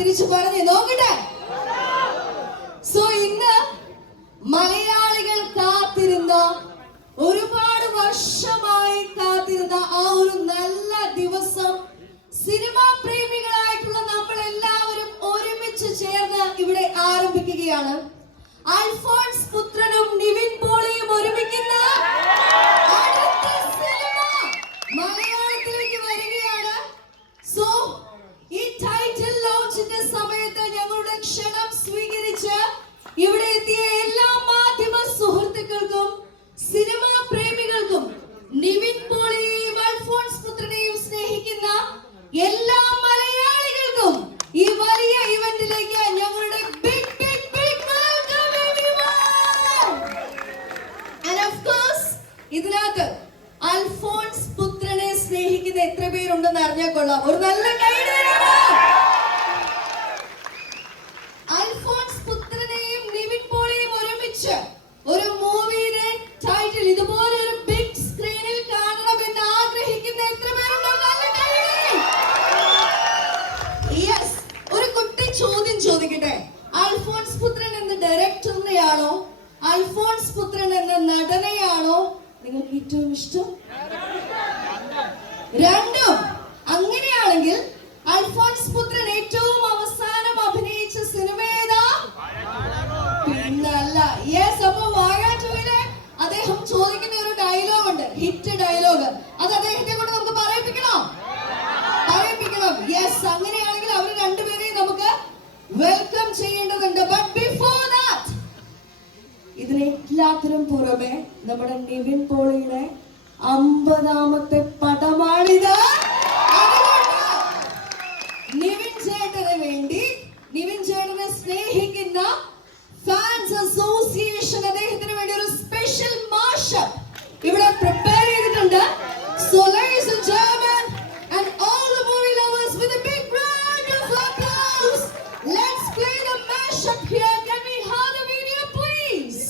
തിരിച്ചു പറഞ്ഞു നോക്കട്ടെ. സോ ഇന്ന് മലയാളികൾ കാത്തിരുന്ന, ഒരുപാട് വർഷമായി കാത്തിരുന്ന ആ ഒരു നല്ല ദിവസം സിനിമാ പ്രേമികളായിട്ടുള്ള നമ്മൾ എല്ലാവരും ഒരുമിച്ച് ചേർന്ന് ഇവിടെ ആരംഭിക്കുകയാണ്. അൽഫോൺസ് പുത്രനും നിവിൻ പോളിയും ഒരുമിക്കുന്ന അടുത്ത സിനിമ മലയാളത്തിലേക്ക് വരികയാണ്. സോ ഈ ടൈറ്റിൽ ലോഞ്ചിന്റെ സമയത്ത് ഞങ്ങളുടെ ക്ഷണം സ്വീകരിച്ച് ഇവിടെ എത്തിയ എല്ലാ മാധ്യമ സുഹൃത്തുക്കൾക്കും സിനിമാ പ്രേമികൾക്കും നിവിൻ പോളിയെയും അൽഫോൺസ് പുത്രനെയും സ്നേഹിക്കുന്ന എല്ലാ മലയാളികൾക്കും ഈ വലിയ ഇവന്റിലേക്ക് ഞങ്ങളുടെ big big big welcome everyone. And of course ഇതിനകത്ത് അൽഫോൺസ് പുത്രനെ സ്നേഹിക്കുന്ന എത്ര പേരുണ്ടെന്ന് അറിഞ്ഞാൽ കൊള്ളാം. ഒരു നല്ല ഗൈഡ് തരാമോ? അൽഫോൺസ് പുത്രനെയും നിവിൻ പോളിയും ഒരുമിച്ച് ഒരു മൂവിയുടെ ടൈറ്റിൽ ഇതുപോലെ ഒരു ബിഗ് സ്ക്രീനിൽ കാണണമെന്ന് ആഗ്രഹിക്കുന്ന എത്ര പേരുണ്ടെന്ന് നല്ല ഗൈഡ്. യെസ്, ഒരു കുട്ടി ചോദ്യം ചോദിക്കട്ടെ. അൽഫോൺസ് പുത്രൻ എന്ന ഡയറക്ടറിനെയാണോ അൽഫോൺസ് പുത്രൻ എന്ന നടനെയാണോ നിങ്ങൾക്ക് ഏറ്റവും ഇഷ്ടം? രണ്ടും. അങ്ങനെയാണെങ്കിൽ അൽഫോൺസ് പുത്രൻ ഏറ്റവും അവസാനം അഭിനയിച്ച സിനിമ ഏതാ? പിന്നല്ല. യെസ്, അപ്പൊ വാഴാറ്റൂരിലെ അദ്ദേഹം ചോദിക്കുന്ന ഒരു ഡയലോഗ് ഉണ്ട്, ഹിറ്റ് ഡയലോഗ്. അത് അദ്ദേഹത്തെ കൊണ്ട് നമുക്ക് പറയിപ്പിക്കണം. യെസ്, അങ്ങനെയാണെങ്കിൽ അവർ രണ്ടുപേരെയും നമുക്ക് വെൽക്കം ചെയ്യേണ്ടതുണ്ട്. ബട്ട് ബിഫോർ ദാറ്റ്, ഇതിനെല്ലാത്തിനും പുറമെ നമ്മുടെ നിവിൻ പോളിയുടെ 50ാമത്തെ പടമാണിത്. നിവിൻ ചേട്ടന് വേണ്ടി, നിവിൻ ചേട്ടനെ സ്നേഹിക്കുന്ന ഫാൻസ് അസോസിയേഷൻ അദ്ദേഹത്തിന് വേണ്ടി ഒരു സ്പെഷ്യൽ മാഷപ്പ് ഇവിടെ പ്രിപ്പയർ ചെയ്തിട്ടുണ്ട്. So ladies and gentlemen and all the movie lovers with a big round of applause, let's play the mashup here. Can we have the video please?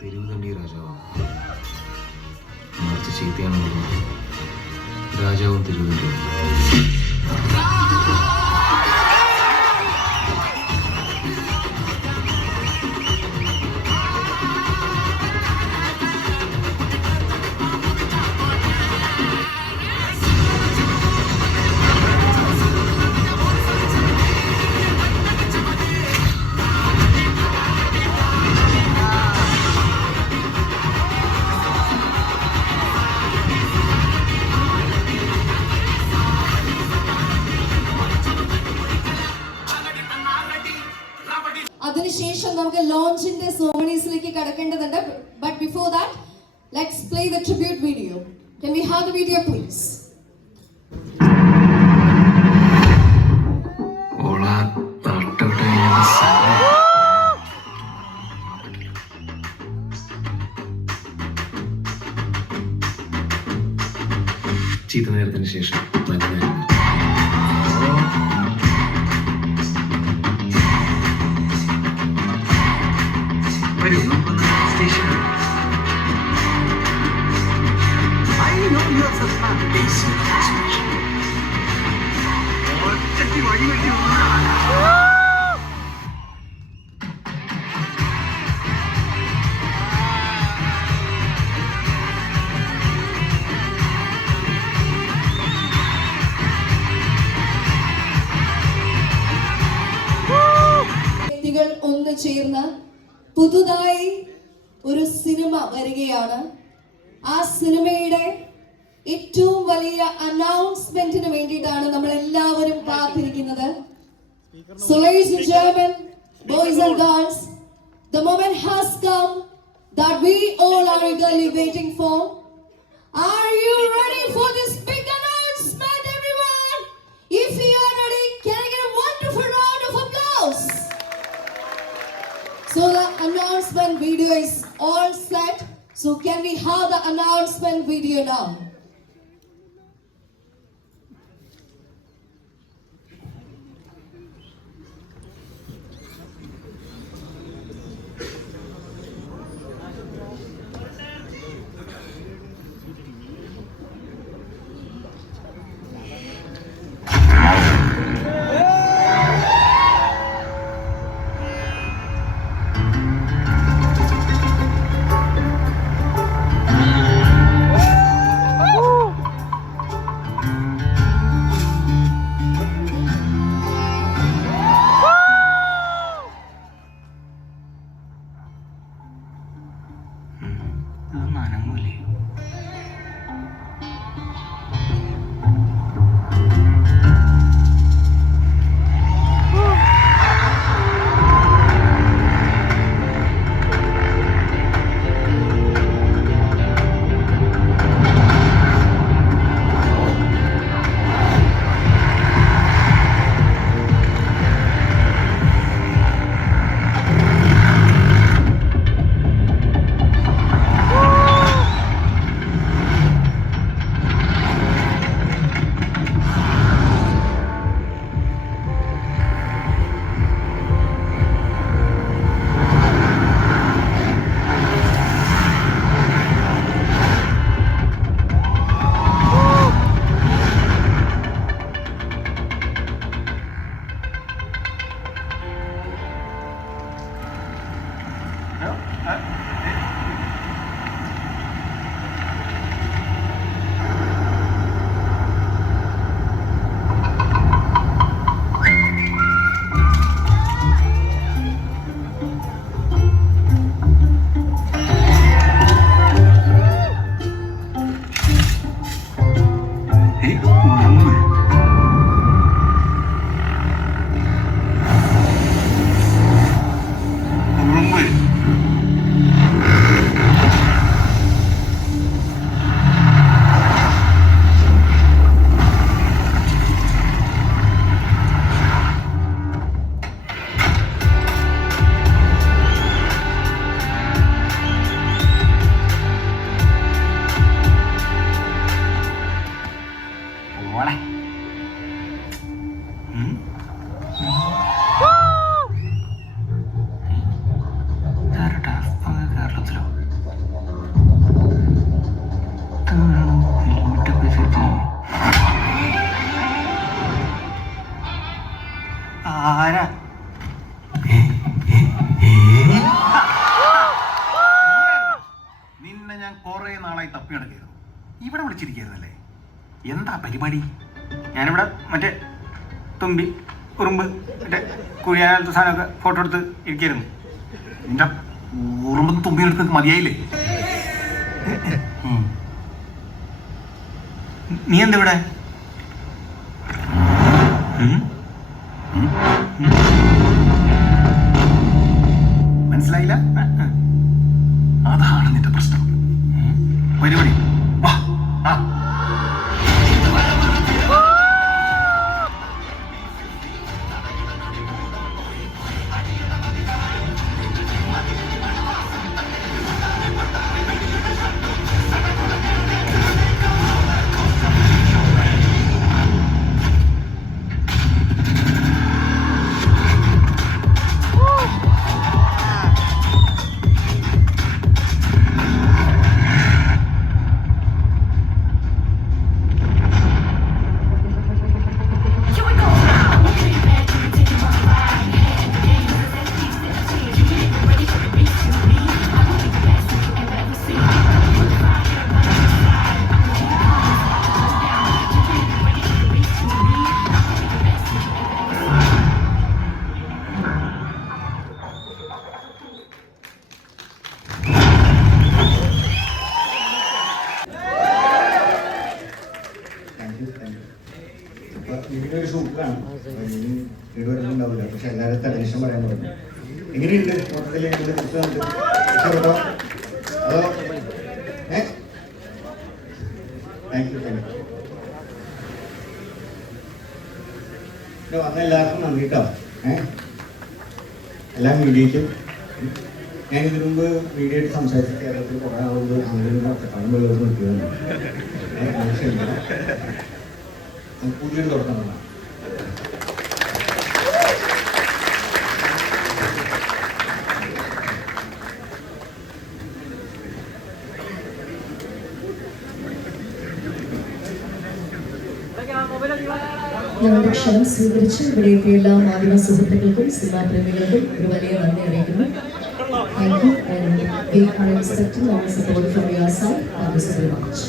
തെരുവുതണ്ടി രാജാവാണ്. മറിച്ച് ചീത്തയാണെങ്കിലും രാജാവും തെരുവുതണ്ടിയാണ്. അതിനുശേഷം നമുക്ക് ലോഞ്ചിന്റെ സോമണീസിലേക്ക് കടക്കേണ്ടതുണ്ട്. But before that, let's play the tribute video. Can we have the video please? ചീത്ത നേരത്തിന് ശേഷം നല്ല നേരം. വരൂ, നമുക്കൊന്ന് സ്റ്റേഷൻ. ഒറ്റയ്ക്ക് വഴിവെട്ടി വ്യക്തികൾ ഒന്ന് ചേർന്ന് പുതുതായി ഒരു സിനിമ വരികയാണ്. ആ സിനിമയുടെ ഏറ്റവും വലിയ അനൗൺസ്മെന്റിന് വേണ്ടിയിട്ടാണ് നമ്മൾ എല്ലാവരും കാത്തിരിക്കുന്നത്. So ladies and gentlemen, boys and girls, the moment has come that we all are eagerly waiting for. Are you ready for this big announcement, everyone? If you are ready, can I get a wonderful round of applause? So the announcement video is all set. So can Can we have the announcement video now? ഇതൊന്നും അനങ്ങൂലേ? ആരാ? നിന്നെ ഞാൻ കുറെ നാളായി തപ്പി നടക്കായിരുന്നു. ഇവിടെ വിളിച്ചിരിക്കുന്നല്ലേ? എന്താ പരിപാടി? ഞാനിവിടെ മറ്റേ തുമ്പി ഉറുമ്പ് മറ്റേ കുഴിയാനത്തെ സാധനമൊക്കെ ഫോട്ടോ എടുത്ത് ഇരിക്കായിരുന്നു. നിന്റെ ഉറുമ്പും തുമ്പി എടുത്ത് മതിയായില്ലേ? നീ എന്തിവിടെ? മനസ്സിലായില്ല? അതാണ് നിന്റെ പ്രശ്നം. പരിപാടി വാ. ഒരു സൂപ്പറാണ്. കേടുവരുന്നുണ്ടാവില്ല. പക്ഷെ എല്ലാവരും തടേശം പറയാൻ പറഞ്ഞു. എങ്ങനെയുണ്ട് മൊത്തത്തിൽ ഇഷ്ടപ്പെട്ടോ? അതോ താങ്ക് യു. വന്ന എല്ലാവർക്കും നന്ദി കേട്ടോ. എല്ലാ മീഡിയയ്ക്കും ഞാൻ ഇതിനു മുമ്പ് മീഡിയ ആയിട്ട് സംസാരിച്ച കേരളത്തിൽ കുറേ ആളുകൾ അങ്ങനെ ഒറ്റപ്പാടും വെള്ളത്തിൽ നിൽക്കുകയാണ്. പുതിയൊരു തുടക്കമാണ്. ഞങ്ങളുടെ ക്ഷണം സ്വീകരിച്ച് ഇവിടെയൊക്കെ എല്ലാ മാധ്യമ സുഹൃത്തുക്കൾക്കും സിനിമാ പ്രേമികൾക്കും ഒരു വലിയ നന്ദി അറിയിക്കുന്നു. Thank you and we are expecting our support from your side. Thank you so very much.